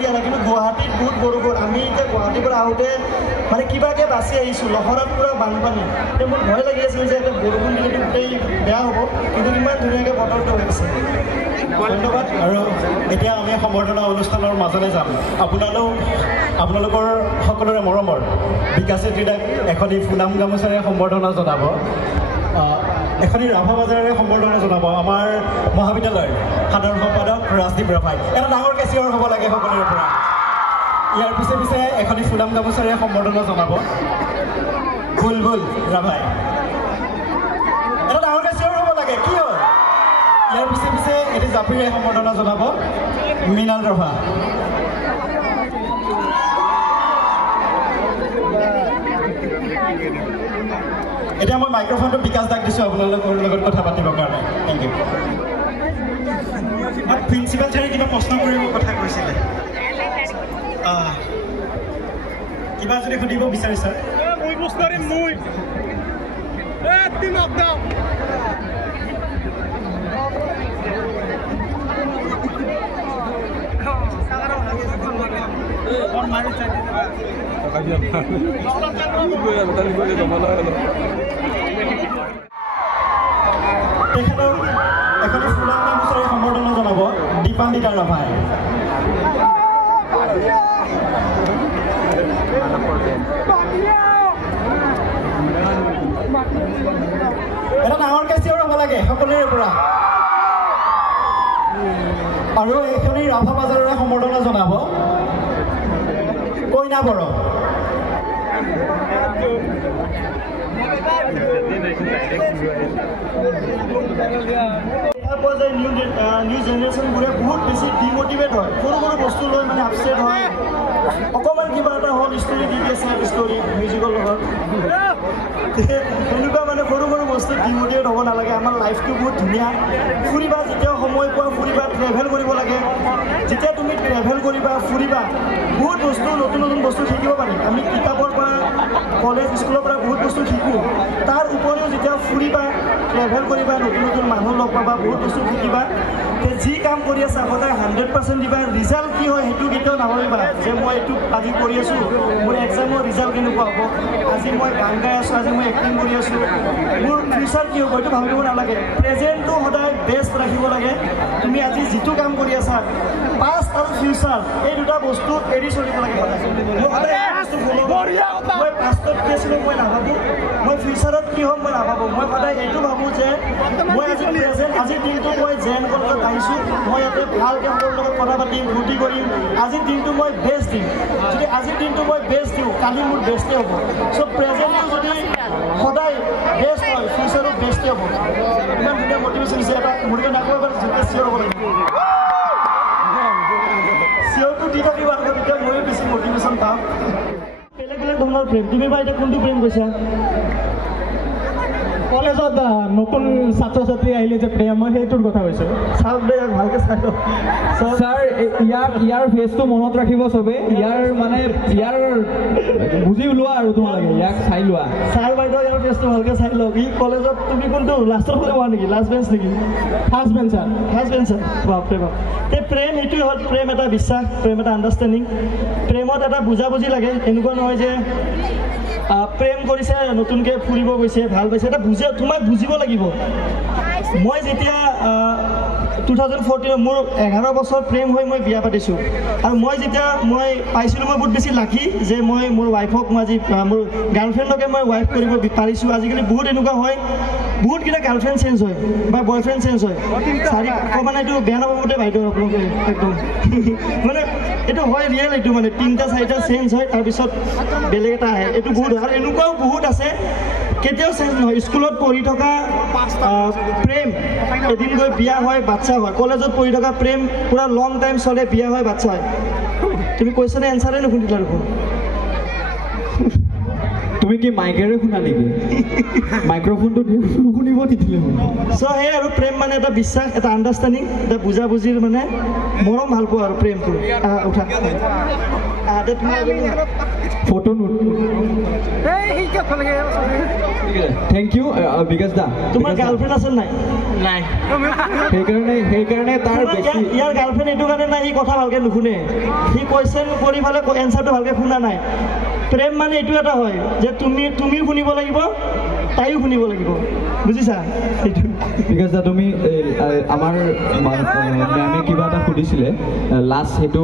দিয়া নাই, কিন্তু গুৱাহাটীত বহুত বৰষুণ। আমি এতিয়া গুৱাহাটীৰ পৰা আহোঁতে মানে কিবাকৈ বাচি আহিছোঁ, লহৰাত পূৰা বানপানী। এতিয়া মোৰ ভয় লাগি আছিল যে এটা বৰষুণ দিলেতো গোটেই বেয়া হ'ব, কিন্তু ইমান ধুনীয়াকৈ বতৰটো হৈ আছে। ধন্যবাদ। আৰু এতিয়া আমি সম্বৰ্ধনা অনুষ্ঠানৰ মাজলৈ যাম। আপোনালোকৰ সকলোৰে মৰমৰ বিকাশ চেত্ৰীদাক এখনি ফুলাম গামোচাৰে সম্বৰ্ধনা জনাব, এখনি ৰাভা বাজাৰেৰে সম্বৰ্ধনা জনাব আমাৰ মহাবিদ্যালয়ৰ সাধাৰণ সম্পাদক ৰাজদীপ ৰাভাই। এটা ডাঙৰকৈ চিঞৰ হ'ব লাগে সকলোৰে পৰা। ইয়াৰ পিছে পিছে এখনি ফুলাম গামোচাৰে সম্বৰ্ধনা জনাব বুলবুল ৰাভাই। এটা ডাঙৰকৈ চিঞৰ হ'ব লাগে, কি হ'ল? ইয়াৰ পিছে পিছে এটি জাপিৰে সম্বৰ্ধনা জনাব মৃণাল ৰাভা। এতিয়া মই মাইক্ৰফোনটো বিকাশ দাক দিছোঁ আপোনালোকৰ লগত কথা পাতিবৰ কাৰণে। Thank U. প্ৰিন্সিপাল ছাৰে কিবা প্ৰশ্ন কৰিব কথা কৈছিলে, কিবা যদি সুধিব বিচাৰিছে? তেখেতক এখনি ফুলাম গামোচাৰে সম্বৰ্ধনা জনাব দীপান্বিতা ৰাভাই। এটা ডাঙৰকৈ চিঞৰ হ'ব লাগে সকলোৰে পৰা। আৰু এইখনি ৰাভা বাজাৰৰে সম্বৰ্ধনা জনাব কইনা বড়ো। নিউ জেনেৰেশ্যনবোৰে বহুত বেছি ডিমটিভেট হয়, সৰু সৰু বস্তু লৈ মানে আপছেট হয়। অকণমান কিবা এটা হ'ল ষ্টৰি দি দিয়ে, চেড ষ্টৰি মিউজিকৰ লগত, এনেকুৱা মানে সৰু সৰু বস্তু ডিমটিভেট হ'ব নালাগে। আমাৰ লাইফটো বহুত ধুনীয়া। ফুৰিবা, যেতিয়া সময় পোৱা ফুৰিবা, ট্ৰেভেল কৰিব লাগে। যেতিয়া তুমি ট্ৰেভেল কৰিবা, ফুৰিবা, বহুত বস্তু নতুন নতুন বস্তু শিকিব পাৰি। আমি কিতাপৰ পৰা, কলেজ স্কুলৰ পৰা বহুত বস্তু শিকোঁ। তাৰ উপৰিও যেতিয়া ফুৰিবা, ট্ৰেভেল কৰিবা, নতুন নতুন মানুহ লগ পাবা, বহুত বস্তু শিকিবা। যি কাম কৰি আছা সদায় 100% দিবা। ৰিজাল্ট কি হয় সেইটো কেতিয়াও নাভাবিবা যে মই এইটো আজি কৰি আছোঁ, মোৰ এক্সামৰ ৰিজাল্ট কেনেকুৱা হ'ব, আজি মই গান গাই আছোঁ, আজি মই এক্টিং কৰি আছোঁ, মোৰ ফিউচাৰ কি হ'ব এইটো ভাবিব নালাগে। প্ৰেজেণ্টটো সদায় বেষ্ট ৰাখিব লাগে। তুমি আজি যিটো কাম কৰি আছা, পাষ্ট আৰু ফিউচাৰ এই দুটা বস্তু এৰি চলিব লাগে সদায়। মই পাষ্টত কি আছিলোঁ মই নাভাবোঁ, মই ফিউচাৰত কি হ'ম মই নাভাবোঁ। মই সদায় এইটো ভাবোঁ যে মই আজি প্ৰেজেণ্ট, আজিৰ দিনটো মই জেন কলেজত আহিছোঁ, মই ইয়াতে ভালকৈ সকলোৰ লগত কথা পাতিম, ফূৰ্তি কৰিম। আজিৰ দিনটো মই বেষ্ট দিম। যদি আজিৰ দিনটো মই বেষ্ট দিওঁ, কালি মোৰ বেষ্টে হ'ব। চ' প্ৰেজেণ্টটো যদি সদায় বেষ্ট হয়, ফিউচাৰো বেষ্টে হ'ব। ইমান ধুনীয়া মটিভেশ্যন দিছে। এটা মুৰ্গী নাকো এবাৰ যেতিয়া চিঞৰ হ'ব লাগিব, চিঞৰটো দি থাকিব আকৌ, তেতিয়া ময়ো বেছি মটিভেশ্যন পাম। বেলেগ বেলেগ ধৰণৰ প্ৰেম। তুমি বা এতিয়া কোনটো প্ৰেম কৈছা? কলেজত নতুন ছাত্ৰ ছাত্ৰী আহিলে যে প্ৰেম, মই সেইটোৰ কথা কৈছোঁ। চাওক দে, ভালকৈ চাই লওক ছাৰ। ইয়াৰ ফেচটো মনত ৰাখিব চবে। ইয়াৰ বুজি লোৱা আৰু তোমালোকে ইয়াক চাই লোৱা। ছাৰ বাইদেউ ইয়াৰ ফেচটো ভালকৈ চাই লওক। ই কলেজত তুমি কোনটো লাষ্টৰ ফালে হোৱা নেকি? লাষ্ট বেঞ্চ নেকি? ফাৰ্ষ্ট বেঞ্চাৰ। ফাৰ্ষ্ট বেঞ্চাৰ। বাপৰে বাপ। এই প্ৰেম এইটোৱে হ'ল, প্ৰেম এটা বিশ্বাস, প্ৰেম এটা আণ্ডাৰষ্টেণ্ডিং। প্ৰেমত এটা বুজাবুজি লাগে। এনেকুৱা নহয় যে প্ৰেম কৰিছে, নতুনকৈ ফুৰিব গৈছে, ভাল পাইছে, এটা তোমাক বুজিব লাগিব। মই যেতিয়া 2014 মোৰ 11 বছৰ প্ৰেম হৈ মই বিয়া পাতিছোঁ। আৰু মই যেতিয়া পাইছিলোঁ, মই বহুত বেছি লাকি যে মই মোৰ ৱাইফক, মই আজি মোৰ গাৰ্লফ্ৰেণ্ডকে মই ৱাইফ কৰিব পাৰিছোঁ। আজিকালি বহুত এনেকুৱা হয়, বহুতকেইটা গাৰ্লফ্ৰেণ্ড চেঞ্জ হয় বা বয়ফ্ৰেণ্ড চেঞ্জ হয়। মানে এইটো বেয়া নাপাবতে বাইদেউ আপোনালোকে, একদম মানে এইটো হয় ৰিয়েল। এইটো মানে 3টা 4টা চেঞ্জ হয়, তাৰপিছত বেলেগ এটা আহে। এইটো বহুত হয়। আৰু এনেকুৱাও বহুত আছে কেতিয়াও চেঞ্জ নহয়। স্কুলত পঢ়ি থকা প্ৰেম এদিন গৈ বিয়া হয়, বাচ্চা হয়। কলেজত পঢ়ি থকা প্ৰেম পূৰা লং টাইম চলে, বিয়া হয়, বাচ্চা হয়। তুমি কুৱেশ্যনে এনচাৰে নুশুনিলা দেখোন। তুমি কি মাইকেৰে শুনা নেকি? মাইক্ৰফোনটো শুনিব নিদিলে। চ' সেই আৰু প্ৰেম মানে এটা বিশ্বাস, এটা আণ্ডাৰষ্টেণ্ডিং, এটা বুজাবুজিৰ মানে মৰম ভাল পোৱা আৰু প্ৰেমটো। উঠা তে তোমাৰ ফটো নুট থেংক ইউ বিকাশ দা তোমাৰ গাৰ্লফ্ৰেণ্ড আছে নাই নাই সেইকাৰণে তাৰ বেছি ইয়াৰ গাৰ্লফ্ৰেণ্ড এইটো কাৰণে নাই সি কথা ভালকৈ নুশুনে সি কুৱেশ্যন কৰি পেলাই এনচাৰটো ভালকৈ শুনা নাই প্ৰেম মানে এইটো এটা হয় যে তুমিও শুনিব লাগিব তাইও শুনিব লাগিব বুজিছা সেইটো বিকাশ দা তুমি আমাৰ মেমে কিবা এটা সুধিছিলে লাষ্ট সেইটো